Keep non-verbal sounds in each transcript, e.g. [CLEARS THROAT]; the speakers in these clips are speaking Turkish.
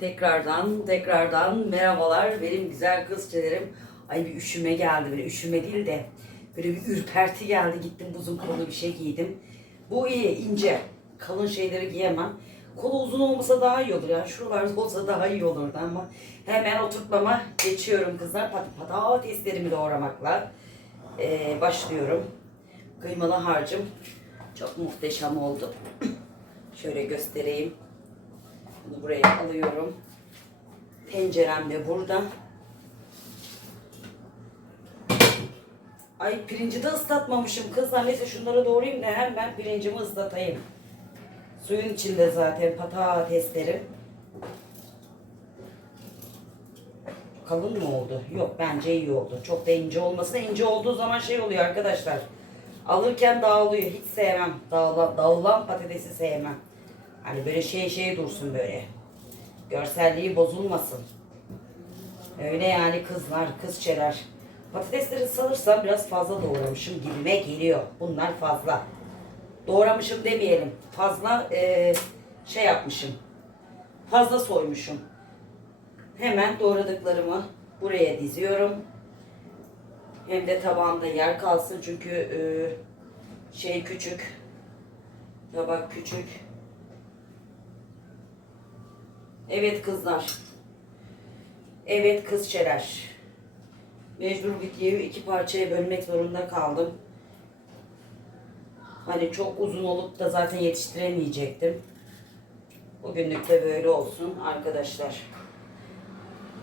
Tekrardan, tekrardan merhabalar benim güzel kızçelerim. Ay bir üşüme geldi böyle üşüme değil de böyle bir ürperti geldi gittim uzun kollu bir şey giydim. Bu iyi ince kalın şeyleri giyemem. Kolu uzun olmasa daha iyi olur ya şuralarda olsa daha iyi olurdu ama hemen oturtmama geçiyorum kızlar. Pat patateslerimi doğramakla ee, başlıyorum. Kıymalı harcım çok muhteşem oldu. [CLEARS THROAT] Şöyle göstereyim. Bunu buraya alıyorum. Tencerem de burada. Ay pirinci de ıslatmamışım kızlar. Neyse şunları doğrayayım da hemen pirincimi ıslatayım. Suyun içinde zaten patateslerim. Kalın mı oldu? Yok bence iyi oldu. Çok da ince olmasına ince olduğu zaman şey oluyor arkadaşlar. Alırken dağılıyor. Hiç sevmem. Dağılan, dağılan patatesi sevmem. Hani böyle şey şey dursun böyle. Görselliği bozulmasın. Öyle yani kızlar, kızçeler. Patatesleri salırsam biraz fazla doğramışım gibime geliyor. Bunlar fazla. Doğramışım demeyelim. Fazla eee, şey yapmışım. Fazla soymuşum. Hemen doğradıklarımı buraya diziyorum. Hem de tabağımda yer kalsın çünkü eee, şey küçük. Tabak küçük. Evet kızlar. Evet kızçeler. Mecbur videoyu iki parçaya bölmek zorunda kaldım. Hani çok uzun olup da zaten yetiştiremeyecektim. Bugünlük de böyle olsun arkadaşlar.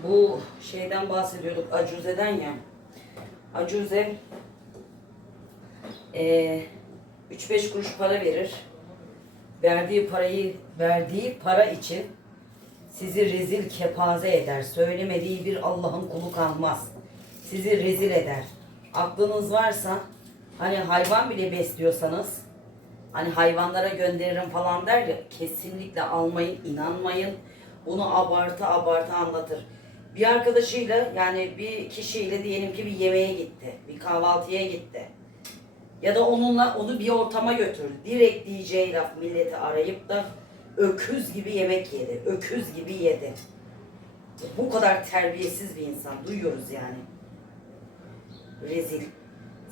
Bu şeyden bahsediyorduk acuzeden ya. Acuze eee 3-5 kuruş para verir. Verdiği parayı verdiği para için sizi rezil kepaze eder. Söylemediği bir Allah'ın kulu kalmaz. Sizi rezil eder. Aklınız varsa hani hayvan bile besliyorsanız hani hayvanlara gönderirim falan der ya kesinlikle almayın, inanmayın. Bunu abartı abartı anlatır. Bir arkadaşıyla yani bir kişiyle diyelim ki bir yemeğe gitti. Bir kahvaltıya gitti. Ya da onunla onu bir ortama götür. Direkt diyeceği laf milleti arayıp da öküz gibi yemek yedi. Öküz gibi yedi. Bu kadar terbiyesiz bir insan. Duyuyoruz yani. Rezil.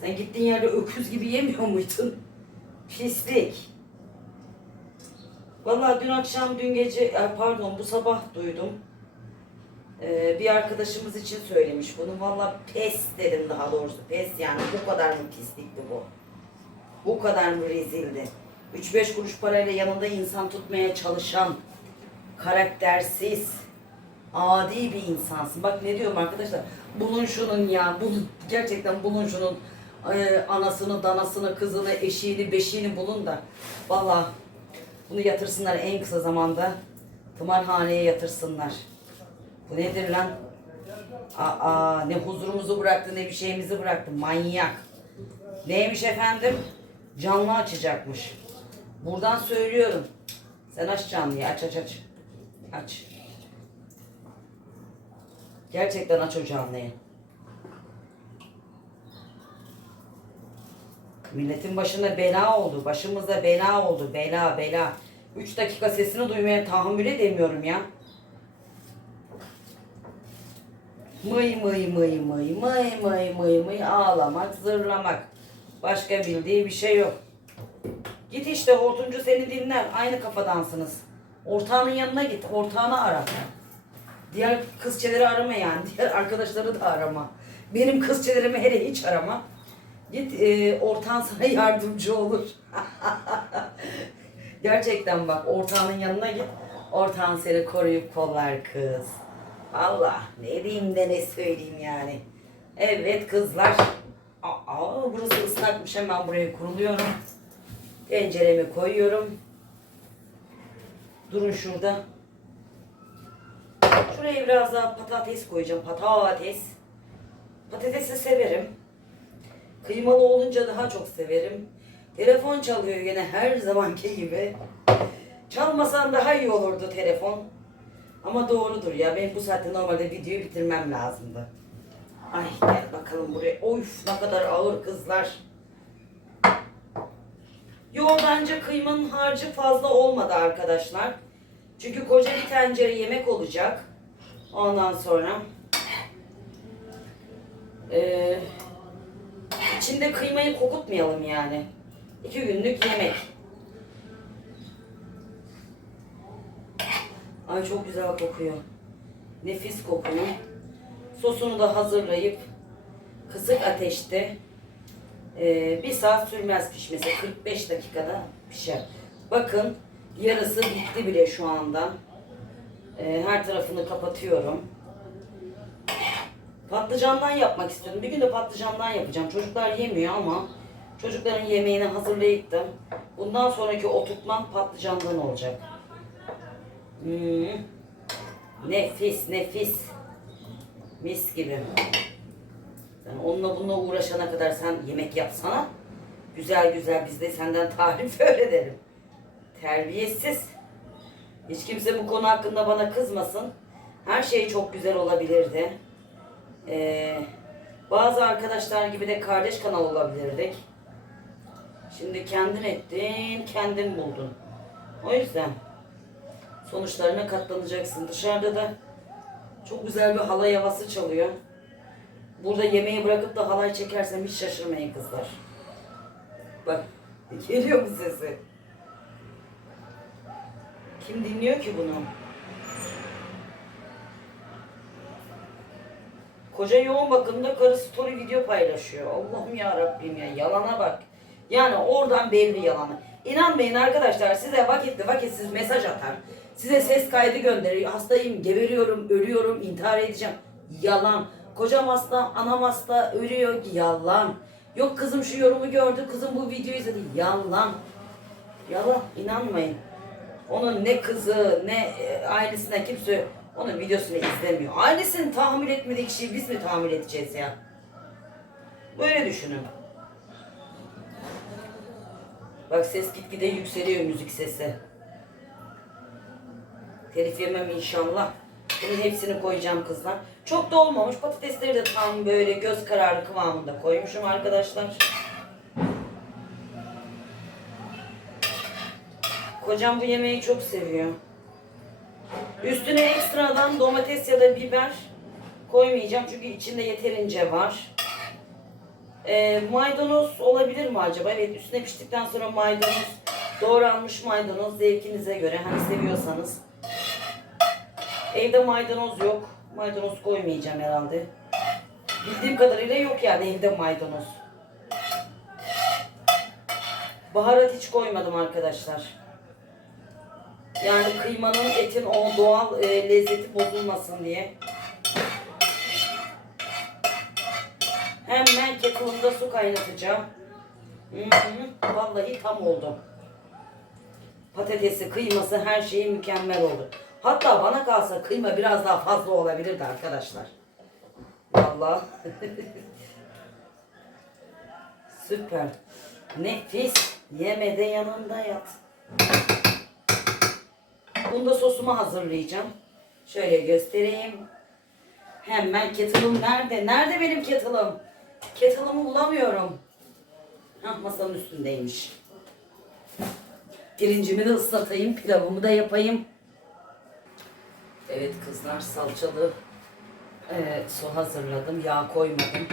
Sen gittiğin yerde öküz gibi yemiyor muydun? Pislik. Vallahi dün akşam, dün gece, ay pardon bu sabah duydum. Ee, bir arkadaşımız için söylemiş bunu. Vallahi pes dedim daha doğrusu. Pes yani bu kadar mı pislikti bu? Bu kadar mı rezildi? 3-5 kuruş parayla yanında insan tutmaya çalışan, karaktersiz, adi bir insansın. Bak ne diyorum arkadaşlar. Bulun şunun ya, bulun, gerçekten bulun şunun e, anasını, danasını, kızını, eşiğini, beşiğini bulun da. Vallahi bunu yatırsınlar en kısa zamanda. Tımarhaneye yatırsınlar. Bu nedir lan? Aa, ne huzurumuzu bıraktı ne bir şeyimizi bıraktı. Manyak. Neymiş efendim? Canlı açacakmış. Buradan söylüyorum. Sen aç canlıyı aç aç aç. Aç. Gerçekten aç o canlıyı. Milletin başına bela oldu. Başımıza bela oldu. Bela bela. Üç dakika sesini duymaya tahammül edemiyorum ya. Mıy mıy mıy mıy mıy mıy mıy mıy ağlamak, zırlamak. Başka bildiği bir şey yok. İşte hortumcu seni dinler. Aynı kafadansınız. Ortağının yanına git. Ortağını ara. Diğer kızçeleri arama yani. [LAUGHS] Diğer arkadaşları da arama. Benim kızçelerimi hele hiç arama. Git e, ortağın sana yardımcı olur. [LAUGHS] Gerçekten bak ortağının yanına git. Ortağın seni koruyup kollar kız. Allah ne diyeyim de ne söyleyeyim yani. Evet kızlar. Aa, burası ıslakmış hemen buraya kuruluyorum. Tenceremi koyuyorum. Durun şurada. Şuraya biraz daha patates koyacağım. Patates. Patatesi severim. Kıymalı olunca daha çok severim. Telefon çalıyor yine her zamanki gibi. Çalmasan daha iyi olurdu telefon. Ama doğrudur ya. Ben bu saatte normalde videoyu bitirmem lazımdı. Ay gel bakalım buraya. Of ne kadar ağır kızlar. Yo bence kıymanın harcı fazla olmadı arkadaşlar. Çünkü koca bir tencere yemek olacak. Ondan sonra ee, içinde kıymayı kokutmayalım yani. İki günlük yemek. Ay çok güzel kokuyor. Nefis kokuyor. Sosunu da hazırlayıp kısık ateşte ee, bir saat sürmez pişmesi. 45 dakikada pişer. Bakın yarısı bitti bile şu anda. Ee, her tarafını kapatıyorum. Patlıcandan yapmak istedim. Bir gün de patlıcandan yapacağım. Çocuklar yemiyor ama çocukların yemeğini hazırlayıp da bundan sonraki oturtmam patlıcandan olacak. Hmm. Nefis nefis. Mis gibi. Sen onunla bununla uğraşana kadar sen yemek yapsana. Güzel güzel biz de senden tarif [LAUGHS] öğrenelim. Terbiyesiz. Hiç kimse bu konu hakkında bana kızmasın. Her şey çok güzel olabilirdi. Ee, bazı arkadaşlar gibi de kardeş kanal olabilirdik. Şimdi kendin ettin, kendin buldun. O yüzden sonuçlarına katlanacaksın. Dışarıda da çok güzel bir halay havası çalıyor. Burada yemeği bırakıp da halay çekersem hiç şaşırmayın kızlar. Bak geliyor mu sesi? Kim dinliyor ki bunu? Koca yoğun bakımda karı story video paylaşıyor. Allah'ım ya Rabbim ya yalana bak. Yani oradan belli yalanı. İnanmayın arkadaşlar size vakitli vakitsiz mesaj atar. Size ses kaydı gönderir. Hastayım, geberiyorum, ölüyorum, intihar edeceğim. Yalan. Kocam hasta, anam hasta, ölüyor. Yalan. Yok kızım şu yorumu gördü, kızım bu videoyu izledi. Yalan. Yalan. İnanmayın. Onun ne kızı ne e, ailesine kimse onun videosunu izlemiyor. Ailesinin tahammül etmediği kişiyi biz mi tahammül edeceğiz ya? Böyle düşünün. Bak ses gitgide yükseliyor müzik sesi. Telif yemem inşallah. Bunun hepsini koyacağım kızlar. Çok da olmamış. Patatesleri de tam böyle göz kararı kıvamında koymuşum arkadaşlar. Kocam bu yemeği çok seviyor. Üstüne ekstradan domates ya da biber koymayacağım çünkü içinde yeterince var. Ee, maydanoz olabilir mi acaba? Evet üstüne piştikten sonra maydanoz, doğranmış maydanoz zevkinize göre hani seviyorsanız. Evde maydanoz yok. Maydanoz koymayacağım herhalde. Bildiğim kadarıyla yok yani evde maydanoz. Baharat hiç koymadım arkadaşlar. Yani kıymanın etin o doğal e, lezzeti bozulmasın diye. Hemen kettle'ımda su kaynatacağım. Hı hı, vallahi tam oldu. Patatesi, kıyması her şeyi mükemmel oldu. Hatta bana kalsa kıyma biraz daha fazla olabilirdi arkadaşlar. Vallahi. [LAUGHS] Süper. Nefis. Yeme de yanında yat. Bunda sosumu hazırlayacağım. Şöyle göstereyim. Hemen kettle'ım nerede? Nerede benim kettle'ım? Kettle'ımı bulamıyorum. Hah masanın üstündeymiş. Pirincimi de ıslatayım. Pilavımı da yapayım. Evet kızlar salçalı e, su hazırladım. Yağ koymadım.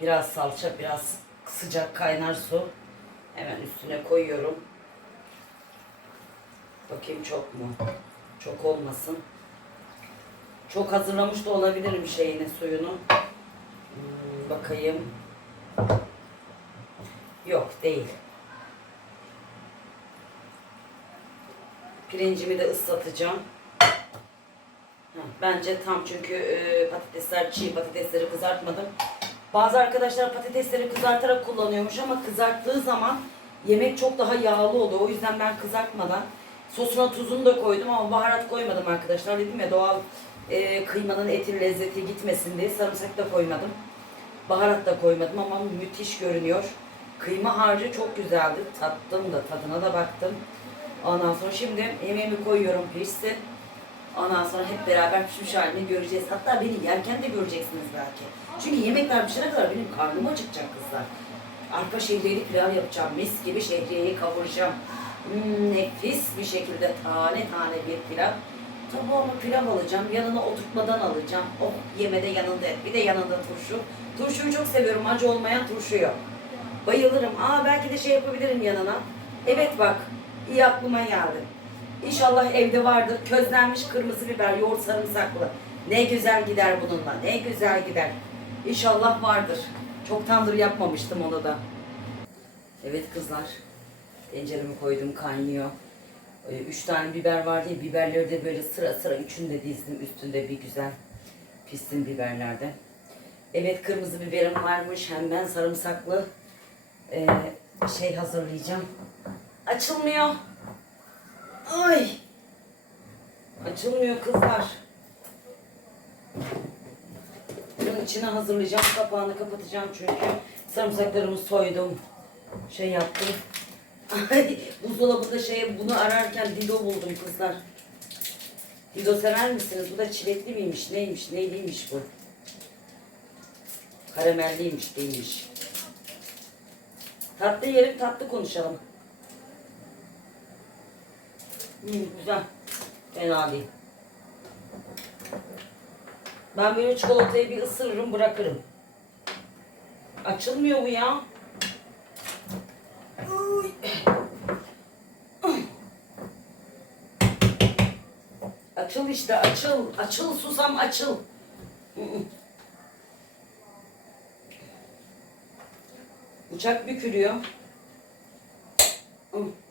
Biraz salça, biraz sıcak kaynar su. Hemen üstüne koyuyorum. Bakayım çok mu? Çok olmasın. Çok hazırlamış da olabilirim şeyini, suyunu. Hmm, bakayım. Yok değil. Pirincimi de ıslatacağım. Bence tam çünkü e, patatesler çiğ patatesleri kızartmadım. Bazı arkadaşlar patatesleri kızartarak kullanıyormuş ama kızarttığı zaman yemek çok daha yağlı oluyor. O yüzden ben kızartmadan sosuna tuzunu da koydum ama baharat koymadım arkadaşlar. Dedim ya doğal e, kıymanın etin lezzeti gitmesin diye sarımsak da koymadım. Baharat da koymadım ama müthiş görünüyor. Kıyma harcı çok güzeldi. Tattım da tadına da baktım. Ondan sonra şimdi yemeğimi koyuyorum pişsin. Ondan sonra hep beraber pişmiş halini göreceğiz. Hatta beni yerken de göreceksiniz belki. Çünkü yemekler pişene kadar benim karnım acıkacak kızlar. Arpa şehriyeli pilav yapacağım. Mis gibi şehriyeyi kavuracağım. Hmm, nefis bir şekilde tane tane bir pilav. Tabağıma pilav alacağım. Yanına oturtmadan alacağım. Oh yemede yanında et. Bir de yanında turşu. Turşuyu çok seviyorum. Acı olmayan turşuyu. Bayılırım. Aa belki de şey yapabilirim yanına. Evet bak. iyi aklıma geldi. İnşallah evde vardır. Közlenmiş kırmızı biber, yoğurt sarımsaklı. Ne güzel gider bununla. Ne güzel gider. İnşallah vardır. Çoktandır yapmamıştım onu da. Evet kızlar. Tenceremi koydum kaynıyor. Ee, Üç tane biber vardı ya biberleri de böyle sıra sıra üçünü de dizdim üstünde bir güzel pistin biberlerden. Evet kırmızı biberim varmış hem ben sarımsaklı ee, şey hazırlayacağım. Açılmıyor. Ay. Açılmıyor kızlar. Bunun içine hazırlayacağım. Kapağını kapatacağım çünkü sarımsaklarımı soydum. Şey yaptım. Ay buzdolabında şey bunu ararken Dido buldum kızlar. Dido sever misiniz? Bu da çilekli miymiş? Neymiş? Neyliymiş bu? Karamelliymiş değilmiş. Tatlı yerim tatlı konuşalım. Güzel. Fena değil. Ben böyle çikolatayı bir ısırırım bırakırım. Açılmıyor bu ya. Açıl işte açıl. Açıl susam açıl. Bıçak bükülüyor.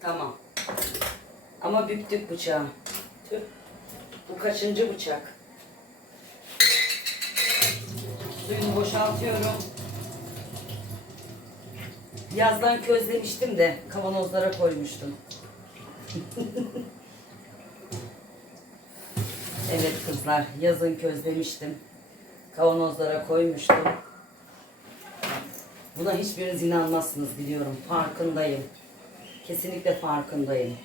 Tamam. Ama büktük bıçağı. Tüh. Bu kaçıncı bıçak? Suyunu boşaltıyorum. Yazdan közlemiştim de kavanozlara koymuştum. [LAUGHS] evet kızlar yazın közlemiştim. Kavanozlara koymuştum. Buna hiçbiriniz inanmazsınız biliyorum. Farkındayım. Kesinlikle farkındayım.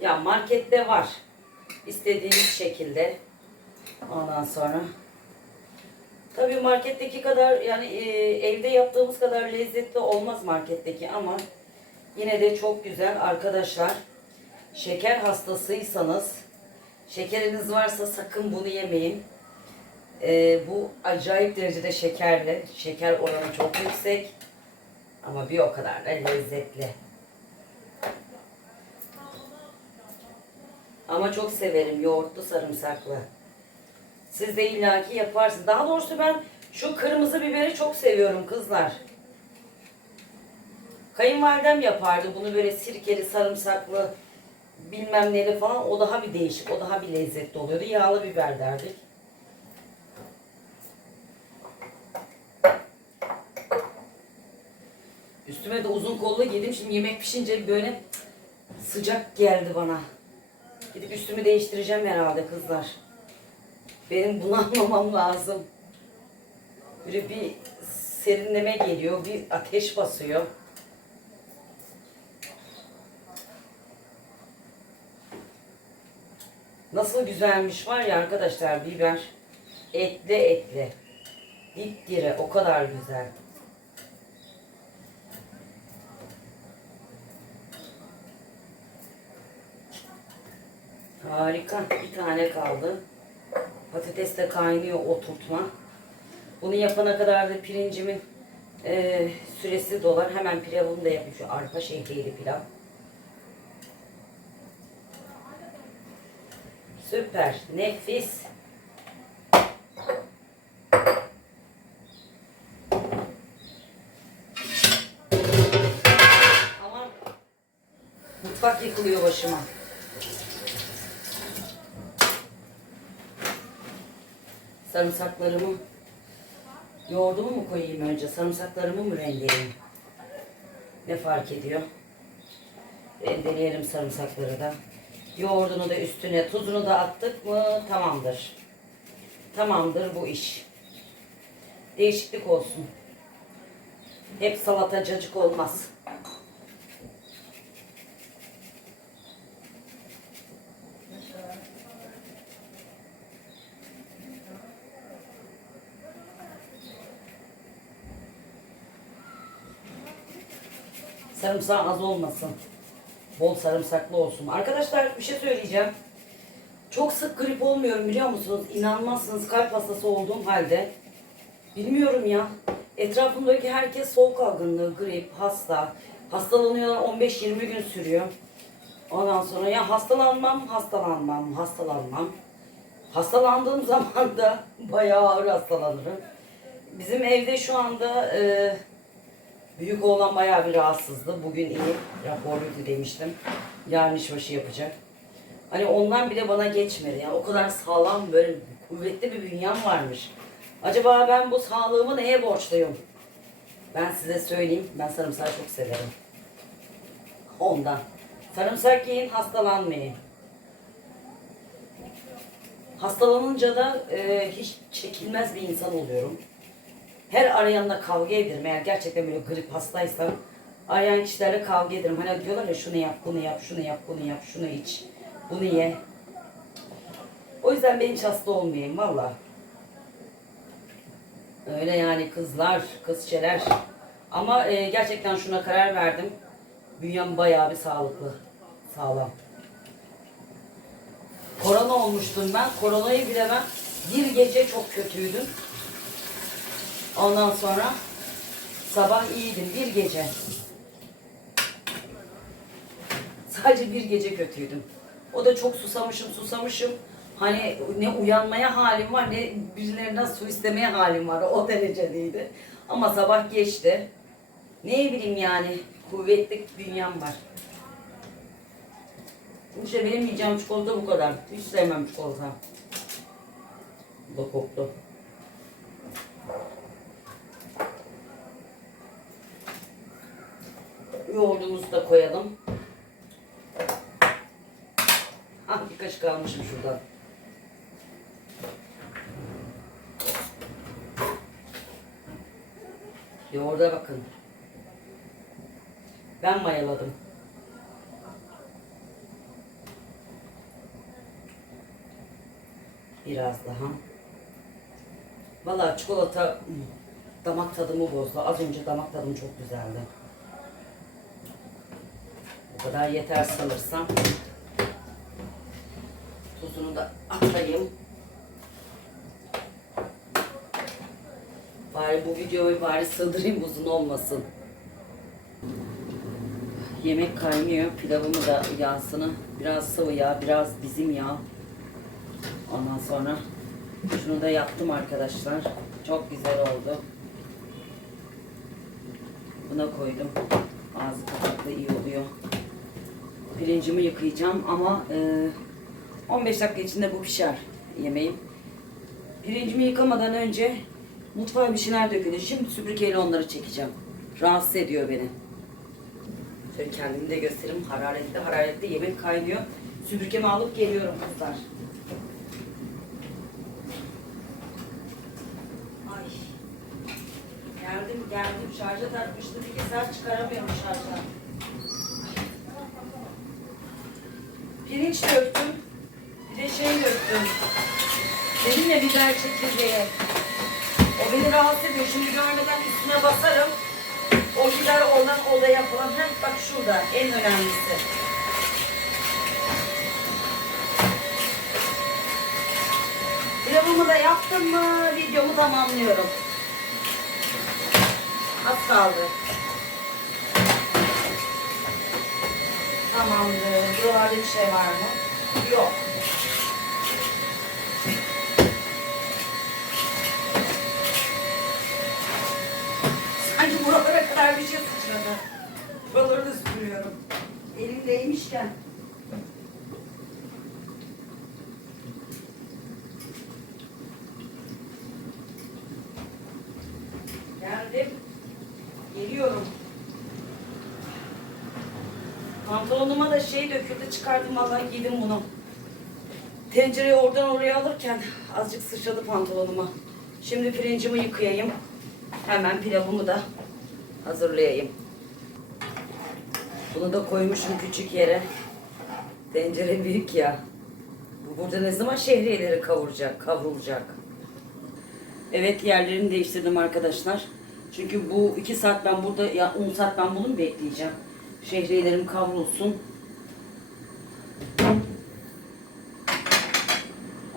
Ya markette var. İstediğiniz şekilde. Ondan sonra. Tabii marketteki kadar yani e, evde yaptığımız kadar lezzetli olmaz marketteki ama yine de çok güzel arkadaşlar. Şeker hastasıysanız, şekeriniz varsa sakın bunu yemeyin. E, bu acayip derecede şekerli. Şeker oranı çok yüksek. Ama bir o kadar da lezzetli. Ama çok severim yoğurtlu sarımsaklı. Siz de illaki yaparsınız. Daha doğrusu ben şu kırmızı biberi çok seviyorum kızlar. Kayınvalidem yapardı bunu böyle sirkeli, sarımsaklı, bilmem neli falan. O daha bir değişik, o daha bir lezzetli oluyordu. Yağlı biber derdik. Üstüme de uzun kollu giydim. Şimdi yemek pişince böyle sıcak geldi bana. Gidip üstümü değiştireceğim herhalde kızlar. Benim bunu [LAUGHS] anlamam lazım. Böyle bir serinleme geliyor, bir ateş basıyor. Nasıl güzelmiş var ya arkadaşlar biber. Etli etli. Dipdiri o kadar güzel. Harika. Bir tane kaldı. Patates de kaynıyor oturtma. Bunu yapana kadar da pirincimin e, süresi dolar. Hemen pilavımı da yapayım. Şu arpa şehriyeli pilav. Süper. Nefis. Aman. Mutfak yıkılıyor başıma. Sarımsaklarımı yoğurdumu mu koyayım önce? Sarımsaklarımı mı rendeleyeyim? Ne fark ediyor? Rendeleyelim sarımsakları da. Yoğurdunu da üstüne, tuzunu da attık mı tamamdır. Tamamdır bu iş. Değişiklik olsun. Hep salata cacık olmaz. Sarımsağı az olmasın. Bol sarımsaklı olsun. Arkadaşlar bir şey söyleyeceğim. Çok sık grip olmuyorum biliyor musunuz? İnanmazsınız kalp hastası olduğum halde. Bilmiyorum ya. Etrafımdaki herkes soğuk algınlığı, grip, hasta. Hastalanıyorlar 15-20 gün sürüyor. Ondan sonra ya hastalanmam, hastalanmam, hastalanmam. Hastalandığım [LAUGHS] zaman da bayağı ağır hastalanırım. Bizim evde şu anda e, büyük oğlan bayağı bir rahatsızdı. Bugün iyi, raporluydu demiştim. Yarın işbaşı yapacak. Hani ondan bile bana geçmedi. Yani o kadar sağlam böyle kuvvetli bir bünyem varmış. Acaba ben bu sağlığımı neye borçluyum? Ben size söyleyeyim. Ben sarımsağı çok severim. Ondan. Sarımsak yiyin, hastalanmayın. Hastalanınca da e, hiç çekilmez bir insan oluyorum. Her arayanla kavga ederim. Eğer gerçekten böyle grip hastaysam arayan kişilerle kavga ederim. Hani diyorlar ya şunu yap, bunu yap, şunu yap, bunu yap, şunu iç, bunu ye. O yüzden ben hiç hasta olmayayım valla. Öyle yani kızlar, kızçeler. Ama e, gerçekten şuna karar verdim. Bünyem bayağı bir sağlıklı, sağlam. Korona olmuştum ben. Koronayı bile ben bir gece çok kötüydüm. Ondan sonra sabah iyiydim bir gece. Sadece bir gece kötüydüm. O da çok susamışım susamışım. Hani ne uyanmaya halim var ne birilerinden su istemeye halim var. O derecedeydi. Ama sabah geçti. Ne bileyim yani kuvvetli bünyem var. İşte benim yiyeceğim çikolata bu kadar. Hiç sevmem çikolata. Bu da koktu. Yoğurdumuzu da koyalım. Ah bir kaşık almışım şuradan. Yoğurda bakın. Ben mayaladım. Biraz daha. Vallahi çikolata hmm, damak tadımı bozdu. Az önce damak tadım çok güzeldi. Bu kadar yeter sanırsam. Tuzunu da atayım. Bari bu videoyu bari sığdırayım uzun olmasın. Yemek kaynıyor. Pilavımı da yağsını biraz sıvı yağ, biraz bizim yağ. Ondan sonra şunu da yaptım arkadaşlar. Çok güzel oldu. Buna koydum. Ağzı kapaklı iyi oluyor. Pirincimi yıkayacağım ama e, 15 dakika içinde bu pişer yemeğim. Pirincimi yıkamadan önce mutfağa bir şeyler dökülür. Şimdi süpürgeyle onları çekeceğim. Rahatsız ediyor beni. Şöyle kendimi de göstereyim. Hararetli hararetli yemek kaynıyor. Süpürgemi alıp geliyorum kızlar. Ay. Geldim geldim. Şarja takmıştım. İki saat çıkaramıyorum şarjdan. Pirinç döktüm. Bir de şey döktüm. Dedim ya biber çekirdeği. O beni rahatsız ediyor. Şimdi görmeden üstüne basarım. O gider oradan odaya falan. Heh, bak şurada en önemlisi. Pilavımı da yaptım mı videomu tamamlıyorum. Az kaldı. Tamamdır. Buralarda bir şey var mı? Yok. Sanki buralara kadar bir şey sıçradı. Buraları da süpürüyorum. Elimdeymişken. Geldim. Geliyorum. Pantolonuma da şey döküldü çıkardım vallahi giydim bunu. Tencereyi oradan oraya alırken azıcık sıçradı pantolonuma. Şimdi pirincimi yıkayayım. Hemen pilavımı da hazırlayayım. Bunu da koymuşum küçük yere. Tencere büyük ya. Bu burada ne zaman şehriyeleri kavuracak, kavrulacak. Evet yerlerini değiştirdim arkadaşlar. Çünkü bu iki saat ben burada, ya 10 saat ben bunu bekleyeceğim? Şehriyelerim kavrulsun.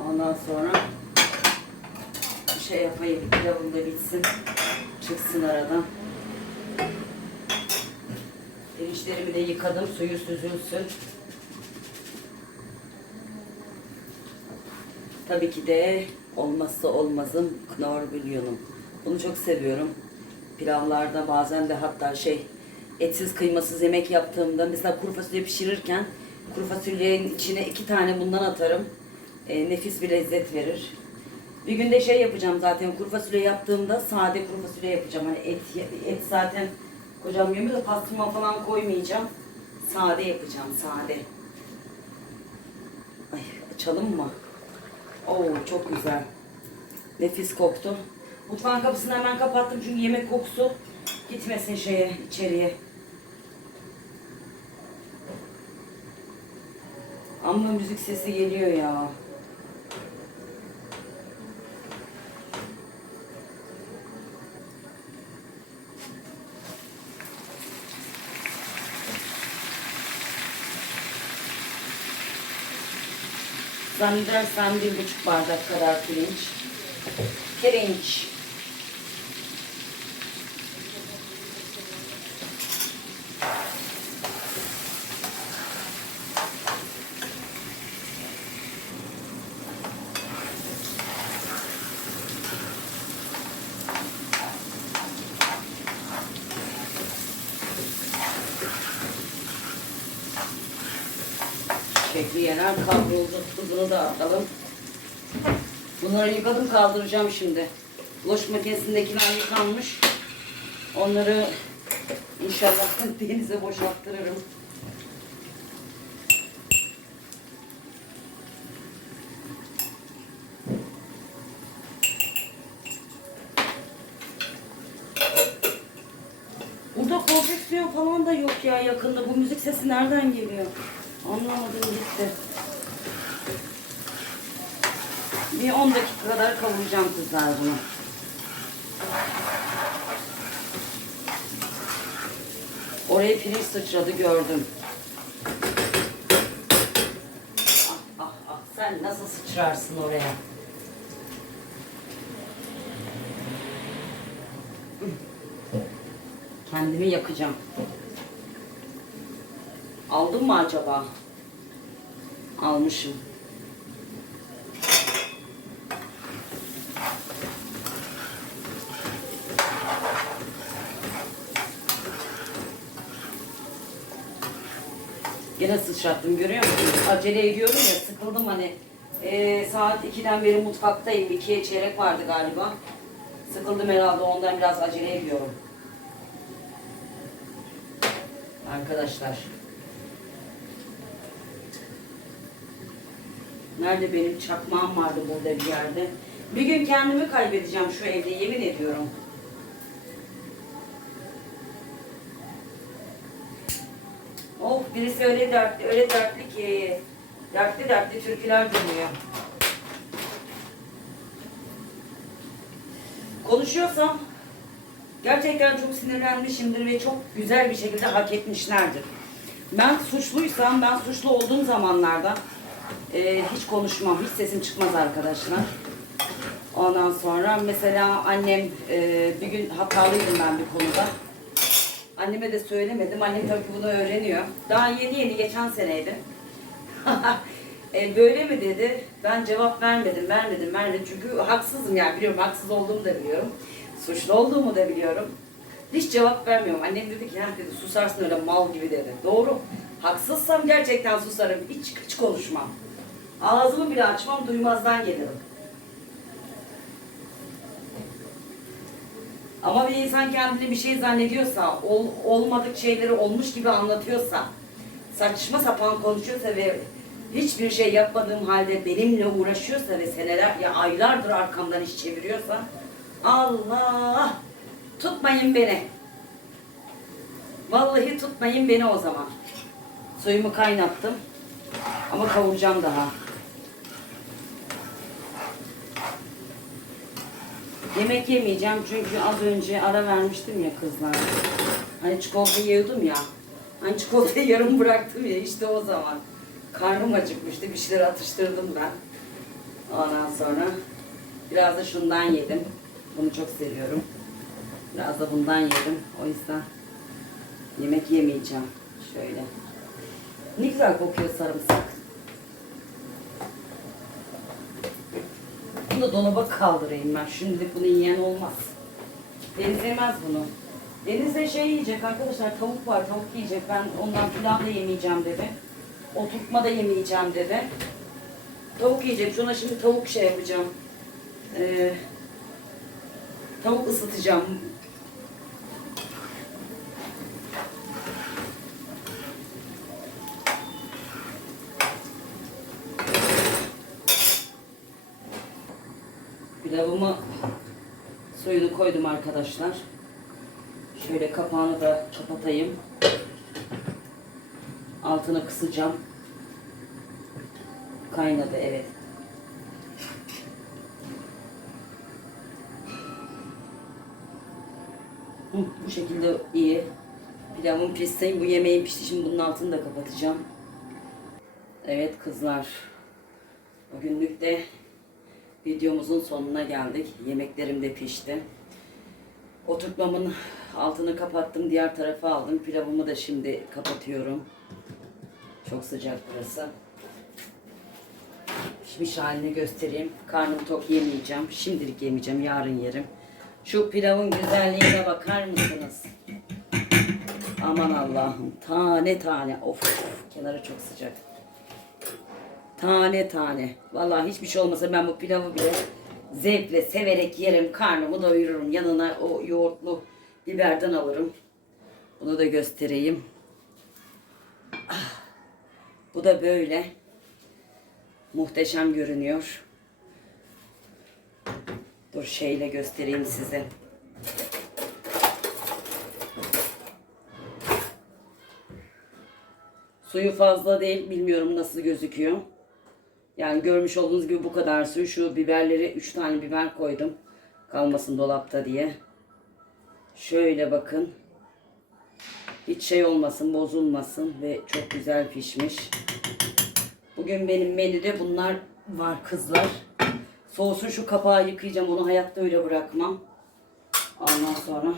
Ondan sonra şey yapayım, pilavım da bitsin. Çıksın aradan. Pirinçlerimi de yıkadım, suyu süzülsün. Tabii ki de olmazsa olmazım knor bulyonum. Bunu çok seviyorum. Pilavlarda bazen de hatta şey etsiz kıymasız yemek yaptığımda mesela kuru fasulye pişirirken kuru fasulyenin içine iki tane bundan atarım. E, nefis bir lezzet verir. Bir gün de şey yapacağım zaten kuru fasulye yaptığımda sade kuru fasulye yapacağım. Hani et et zaten kocam yemiyor da pastırma falan koymayacağım. Sade yapacağım sade. Ay açalım mı? Oo çok güzel. Nefis koktu. Mutfağın kapısını hemen kapattım çünkü yemek kokusu gitmesin şeye içeriye. Amma müzik sesi geliyor ya. Zannedersem bir buçuk bardak kadar pirinç. Pirinç. Yıkadım kaldıracağım şimdi. Bulaşık makinesindekiler yıkanmış. Onları inşallah [LAUGHS] denize boşalttırırım. Burada konfeksiyon falan da yok ya yakında. Bu müzik sesi nereden geliyor? Anlamadım gitti. Bir 10 dakika kadar kavuracağım kızlar bunu. Oraya pirinç sıçradı gördüm. Ah ah ah sen nasıl sıçrarsın oraya? Kendimi yakacağım. Aldım mı acaba? Almışım. Gene sıçrattım görüyor musun? Acele ediyorum ya sıkıldım hani. Ee, saat 2'den beri mutfaktayım. 2'ye çeyrek vardı galiba. Sıkıldım herhalde ondan biraz acele ediyorum. Arkadaşlar. Nerede benim çakmağım vardı burada bir yerde. Bir gün kendimi kaybedeceğim şu evde yemin ediyorum. Of birisi öyle dertli, öyle dertli ki. Dertli dertli türküler dinliyor. Konuşuyorsam gerçekten çok sinirlenmişimdir ve çok güzel bir şekilde hak etmişlerdir. Ben suçluysam, ben suçlu olduğum zamanlarda e, hiç konuşmam, hiç sesim çıkmaz arkadaşlar. Ondan sonra mesela annem e, bir gün hatalıydım ben bir konuda. Anneme de söylemedim. Annem tabii bunu öğreniyor. Daha yeni yeni geçen seneydi. [LAUGHS] e, böyle mi dedi. Ben cevap vermedim, vermedim, vermedim. Çünkü haksızım yani biliyorum. Haksız olduğumu da biliyorum. Suçlu olduğumu da biliyorum. Hiç cevap vermiyorum. Annem dedi ki ya dedi susarsın öyle mal gibi dedi. Doğru. Haksızsam gerçekten susarım. Hiç, hiç konuşmam. Ağzımı bile açmam duymazdan gelirim. Ama bir insan kendini bir şey zannediyorsa, ol, olmadık şeyleri olmuş gibi anlatıyorsa, saçma sapan konuşuyorsa ve hiçbir şey yapmadığım halde benimle uğraşıyorsa ve seneler ya aylardır arkamdan iş çeviriyorsa Allah tutmayın beni. Vallahi tutmayın beni o zaman. Suyumu kaynattım. Ama kavuracağım daha. Yemek yemeyeceğim çünkü az önce ara vermiştim ya kızlar. Hani çikolata yiyordum ya. Hani çikolatayı yarım bıraktım ya işte o zaman. Karnım acıkmıştı. Bir şeyler atıştırdım ben. Ondan sonra biraz da şundan yedim. Bunu çok seviyorum. Biraz da bundan yedim. O yüzden yemek yemeyeceğim. Şöyle. Ne güzel kokuyor sarımsak. Bunu da dolaba kaldırayım ben. Şimdilik bunu yiyen olmaz. Deniz yemez bunu. Deniz de şey yiyecek arkadaşlar tavuk var tavuk yiyecek. Ben ondan pilav da yemeyeceğim dedi. Oturtma da yemeyeceğim dedi. Tavuk yiyecek. Şuna şimdi tavuk şey yapacağım. Ee, tavuk ısıtacağım. Pilavımı suyunu koydum arkadaşlar. Şöyle kapağını da kapatayım. Altını kısacağım. Kaynadı evet. Hı, bu şekilde iyi. Pilavım pişsin. Bu yemeğim pişti. Şimdi bunun altını da kapatacağım. Evet kızlar. Bugünlük de videomuzun sonuna geldik. Yemeklerim de pişti. Oturtmamın altını kapattım. Diğer tarafa aldım. Pilavımı da şimdi kapatıyorum. Çok sıcak burası. Pişmiş halini göstereyim. Karnım tok yemeyeceğim. Şimdilik yemeyeceğim. Yarın yerim. Şu pilavın güzelliğine bakar mısınız? Aman Allah'ım. Tane tane. Of, of. Kenarı çok sıcak. Tane tane. Vallahi hiçbir şey olmasa ben bu pilavı bile zevkle, severek yerim. Karnımı doyururum. Yanına o yoğurtlu biberden alırım. Bunu da göstereyim. Ah, Bu da böyle. Muhteşem görünüyor. Dur şeyle göstereyim size. Suyu fazla değil. Bilmiyorum nasıl gözüküyor. Yani görmüş olduğunuz gibi bu kadar suyu. Şu biberleri 3 tane biber koydum. Kalmasın dolapta diye. Şöyle bakın. Hiç şey olmasın, bozulmasın ve çok güzel pişmiş. Bugün benim menüde bunlar var kızlar. Soğusun şu kapağı yıkayacağım. Onu hayatta öyle bırakmam. Ondan sonra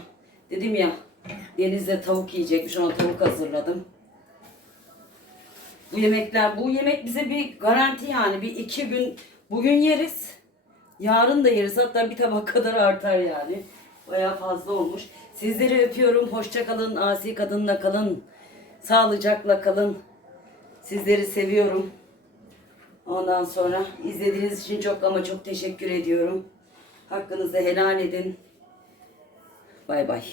dedim ya Deniz'de tavuk yiyecekmiş. Ona tavuk hazırladım. Bu yemekler, bu yemek bize bir garanti yani. Bir iki gün bugün yeriz. Yarın da yeriz. Hatta bir tabak [LAUGHS] kadar artar yani. Bayağı fazla olmuş. Sizleri öpüyorum. Hoşça kalın. Asi kadınla kalın. Sağlıcakla kalın. Sizleri seviyorum. Ondan sonra izlediğiniz için çok ama çok teşekkür ediyorum. Hakkınızı helal edin. Bay bay.